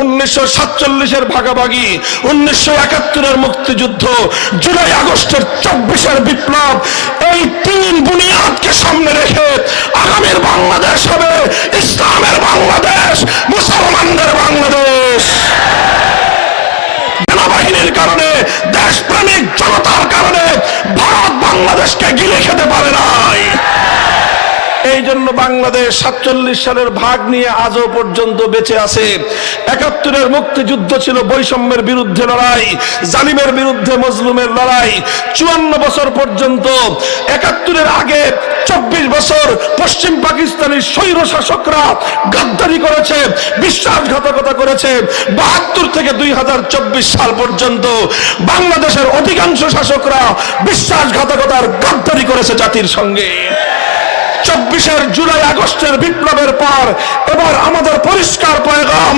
উনিশশো সাতচল্লিশের ভাগাভাগি, উনিশশো মুক্তিযুদ্ধ, জুলাই আগস্টের চব্বিশের বিপ্লব, এই তিন বুনিয়াদকে সামনে রেখে আগামীর বাংলাদেশ হবে ইসলামের বাংলাদেশ, মুসলমানদের বাংলাদেশ। সেনাবাহিনীর কারণে, দেশপ্রেমিক জনতার কারণে, ভারত বাংলাদেশকে গিলে খেতে পারে নাই এই জন্য বাংলাদেশ সাতচল্লিশ সালের ভাগ নিয়ে আজও পর্যন্ত বেঁচে আছে। একাত্তরের মুক্তিযুদ্ধ ছিল বৈষম্যের বিরুদ্ধে লড়াই, জালিমের বিরুদ্ধে মজলুমের লড়াই। চুয়ান্ন বছর পর্যন্ত, একাত্তরের আগে চব্বিশ বছর পশ্চিম পাকিস্তানের স্বৈর শাসকরা গাদ্দারি করেছে, বিশ্বাসঘাতকতা করেছে। বাহাত্তর থেকে দুই হাজার চব্বিশ সাল পর্যন্ত বাংলাদেশের অধিকাংশ শাসকরা বিশ্বাসঘাতকতার গাদ্দারি করেছে জাতির সঙ্গে। চব্বিশের জুলাই আগস্টের বিপ্লবের পর এবার আমাদের পরিষ্কার পয়গাম,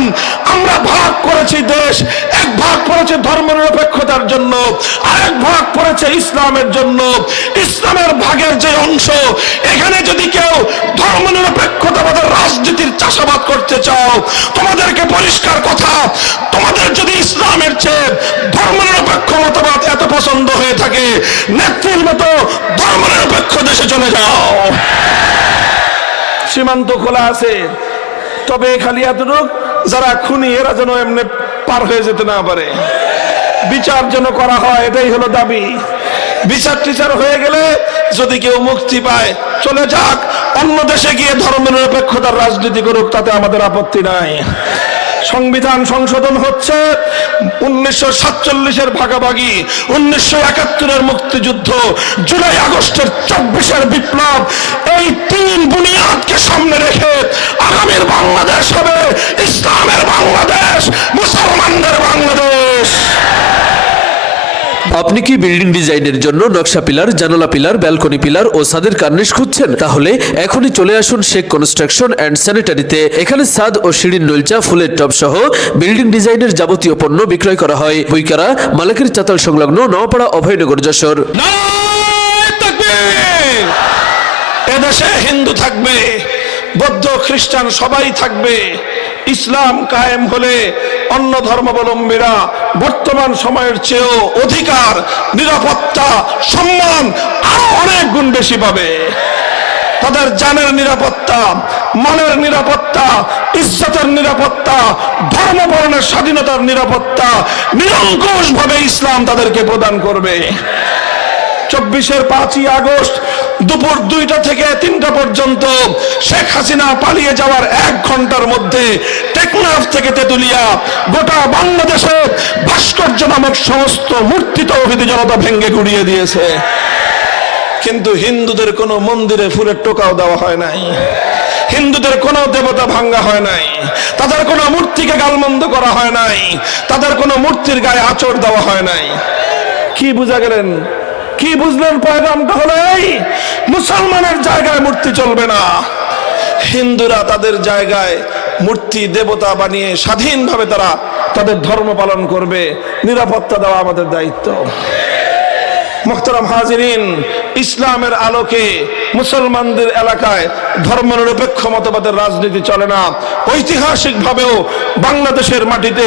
আমরা ভাগ করেছি দেশ, এক ভাগ পড়েছে ধর্মনিরপেক্ষতার জন্য আরেক ভাগ পড়েছে ইসলামের জন্য। ইসলামের ভাগের যে অংশ, এখানে যদি কেউ ধর্মনিরপেক্ষতাবাদের রাজনীতির চাষাবাদ করতে চাও, তোমাদেরকে পরিষ্কার কথা, তোমাদের যদি ইসলামের চেয়ে ধর্মনিরপেক্ষ মতবাদ এত পছন্দ হয়ে থাকে, নেত্রীর মতো ধর্মনিরপেক্ষ দেশে চলে যাও। সীমান্ত খোলা আছে। তবে খালি এতটুক, যারা খুনি, এরা যেন এমনি পার হয়ে যেতে না পারে। বিচার যেন করা হয়, এটাই হলো দাবি। বিচার টিচার হয়ে গেলে যদি কেউ মুক্তি পায়, চলে যাক। অন্য দেশে গিয়ে ধর্মের নিরপেক্ষতার রাজনীতি করুক, তাতে আমাদের আপত্তি নাই। সংবিধান সংশোধন হচ্ছে। উনিশশো সাতচল্লিশের ভাগাভাগি, উনিশশো একাত্তরের মুক্তিযুদ্ধ, জুলাই আগস্টের চব্বিশের বিপ্লব, এই তিন বুনিয়াদকে সামনে রেখে আগামীর বাংলাদেশ হবে ইসলামের আপনি কি বিল্ডিং ডিজাইনের জন্য নকশা পিলার, জানালা পিলার, ব্যালকনি পিলার ও সাদের কার্নিশ খুঁজছেন? তাহলে এখনই চলে আসুন শেখ কনস্ট্রাকশন অ্যান্ড স্যানিটারিতে। এখানে সাদ ও সিঁড়ির নলচা, ফুলের টব সহ বিল্ডিং ডিজাইনের যাবতীয় পণ্য বিক্রয় করা হয়। বইকারা মালাকের চাতাল সংলগ্ন নওপাড়া অভয়নগর যশোর। এদেশে হিন্দু থাকবে, বৌদ্ধ, খ্রিস্টান সবাই থাকবে। ইসলাম কায়েম হলে অন্য ধর্মাবলম্বীরা বর্তমান সময়ের চেয়েও অধিকার, নিরাপত্তা, সম্মান আরও অনেক গুণ বেশি পাবে। তাদের জানের নিরাপত্তা, মানের নিরাপত্তা, ইজ্জতের নিরাপত্তা ধর্ম বর্ণের স্বাধীনতার নিরাপত্তা নিরঙ্কুশ ভাবে ইসলাম তাদেরকে প্রদান করবে। চব্বিশের পাঁচই আগস্ট দুপুর দুইটা থেকে তিনটা পর্যন্ত শেখ হাসিনা পালিয়ে যাওয়ার এক ঘণ্টার মধ্যে টেকনাফ থেকে গোটা বাংলাদেশে ভাস্কর্য নামক সমস্ত মূর্তি তৌহিদি জনতা ভেঙ্গে গুড়িয়ে দিয়েছে। কিন্তু হিন্দুদের কোনো মন্দিরে ফুলের টোকাও দেওয়া হয় নাই। হিন্দুদের কোনো দেবতা ভাঙ্গা হয় নাই। তাদের কোনো মূর্তিকে গালমন্দ করা হয় নাই। তাদের কোনো মূর্তির গায়ে আচর দেওয়া হয় নাই। কি বুঝা গেলেন? কি বুঝলেন পয়গামটা হলো এই? মুসলমানের জায়গায় মূর্তি চলবে না। হিন্দুরা তাদের জায়গায় মূর্তি, দেবতা বানিয়ে স্বাধীনভাবে তারা তাদের ধর্ম পালন করবে। নিরাপত্তা দেওয়া আমাদের দায়িত্ব। মোহতারাম হাজিরিন, ইসলামের আলোকে মুসলমানদের এলাকায় ধর্মনিরপেক্ষ মতবাদের রাজনীতি চলে না। ঐতিহাসিক ভাবেও বাংলাদেশের মাটিতে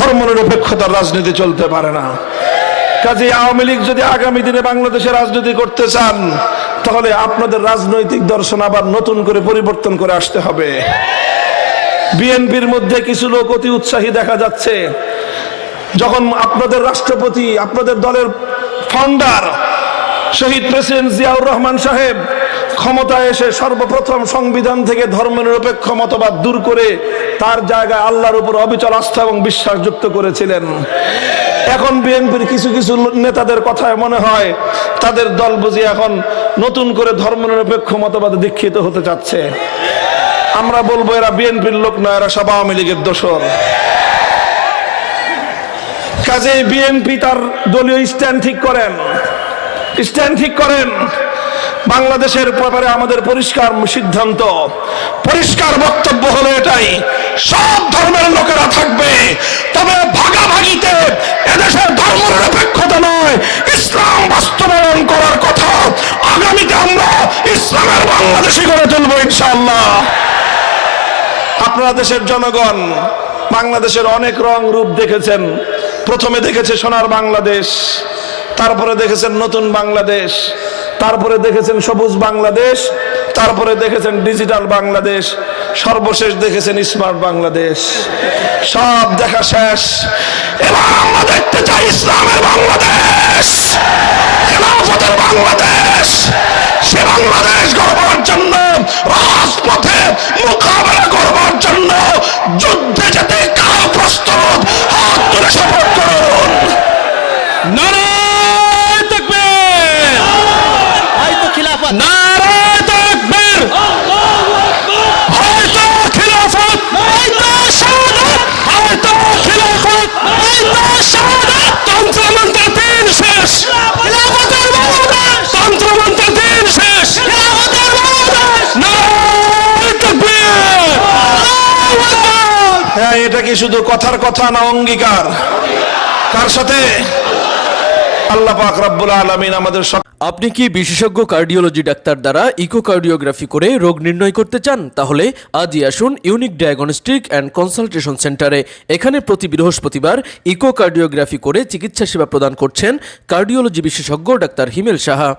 ধর্মনিরপেক্ষতার রাজনীতি চলতে পারে না। কাজে আওয়ামী লীগ যদি আগামী দিনে বাংলাদেশে রাজনীতি করতে চান, তাহলে আপনাদের রাজনৈতিক দর্শন আবার নতুন করে পরিবর্তন করে আসতে হবে। বিএনপির মধ্যে কিছু লোক অতি উৎসাহী দেখা যাচ্ছে। যখন আপনাদের রাষ্ট্রপতি, আপনাদের দলের ফাউন্ডার শহীদ প্রেসিডেন্ট জিয়াউর রহমান সাহেব ক্ষমতায় এসে সর্বপ্রথম সংবিধান থেকে ধর্মনিরপেক্ষ মতবাদ দূর করে তার জায়গায় আল্লাহর উপর অবিচল আস্থা এবং বিশ্বাস যুক্ত করেছিলেন। এখন বিএনপির কিছু কিছু নেতাদের কথায় মনে হয় তাদের দল বুঝি এখন নতুন করে ধর্মনিরপেক্ষ মতবাদে দীক্ষিত হতে চাচ্ছে। আমরা বলব, এরা বিএনপির লোক না, এরা সব আওয়ামী লীগের দোষর। কাজে বিএনপি তার দলীয় স্ট্যান্ড ঠিক করেন। স্ট্যান্ড ঠিক করেন। বাংলাদেশের ব্যাপারে আমাদের পরিষ্কার সিদ্ধান্ত, পরিষ্কার বক্তব্য হলো এটাই। সব ধর্মের লোকেরা থাকবে, তবে ভাগাভাগিতে এদেশের ধর্ম নিরপেক্ষতা নয়। ইসলাম বাস্তবায়ন করার কথা আগামীতে আমরা ইসলামের বাংলাদেশে গড়ে তুলবো ইনশাআল্লাহ। আপনারা দেশের জনগণ, বাংলাদেশের অনেক রং রূপ দেখেছেন। প্রথমে দেখেছে সোনার বাংলাদেশ, তারপরে দেখেছেন নতুন বাংলাদেশ, তারপরে দেখেছেন সবুজ বাংলাদেশ, তারপরে দেখেছেন ডিজিটাল বাংলাদেশ, সর্বশেষ দেখেছেন স্মার্ট বাংলাদেশ। সব দেখা শেষ। দেখতে চাই ইসলামের বাংলাদেশ বাংলাদেশ। সে বাংলাদেশ গড়বার জন্য রাজপথে যুদ্ধে হ্যাঁ এটা কি শুধু কথার কথা না অঙ্গীকার। কার সাথে? আল্লাহ পাক রব্বুল আলামিন আমাদের আপনি কি বিশেষজ্ঞ কার্ডিওলজি ডাক্তার দ্বারা ইকোকার্ডিওগ্রাফি করে রোগ নির্ণয় করতে চান? তাহলে আজই আসুন ইউনিক ডায়াগনস্টিক অ্যান্ড কনসালটেশন সেন্টারে। এখানে প্রতি বৃহস্পতিবার ইকোকার্ডিওগ্রাফি করে চিকিৎসা সেবা প্রদান করছেন কার্ডিওলজি বিশেষজ্ঞ ডাক্তার হিমেল সাহা।